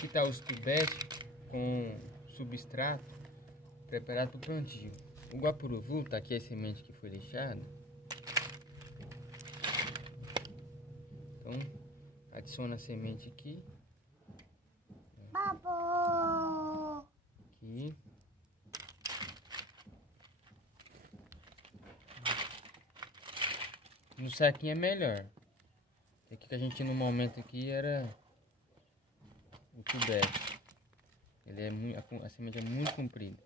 Aqui está os tubérculos com substrato preparado para o plantio. O guapuruvu tá aqui, a semente que foi deixada. Então, adiciona a semente aqui. Aqui. No saquinho é melhor. Aqui que a gente no momento aqui era o tubérculo. Ele é muito, a semente é muito comprida.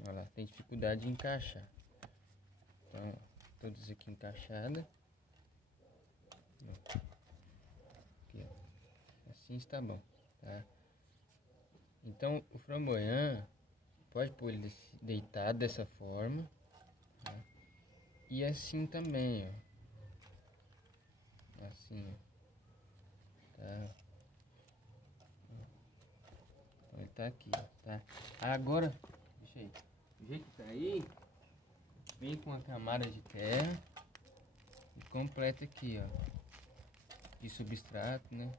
Olha lá, tem dificuldade de encaixar. Então, todas aqui encaixadas. Aqui, ó. Assim está bom, tá? Então, o framboyant pode pôr ele deitado dessa forma, tá? E assim também, ó. Assim, ó. Tá? Então, ele tá aqui, ó, tá? Agora, deixa aí. Do jeito que tá aí, vem com a camada de terra e completa aqui, ó. De substrato, né?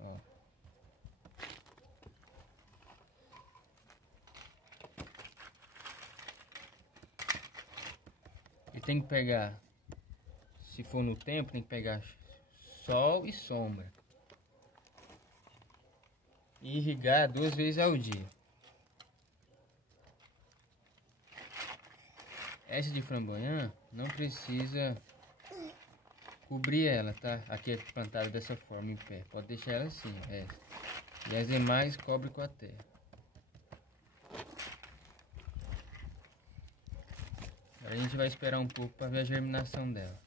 Ó. E tem que pegar, se for no tempo, tem que pegar sol e sombra. E irrigar 2 vezes ao dia. Essa de framboyant não precisa cobrir ela, tá? Aqui é plantada dessa forma em pé. Pode deixar ela assim, essa. E as demais cobre com a terra. Agora a gente vai esperar um pouco para ver a germinação dela.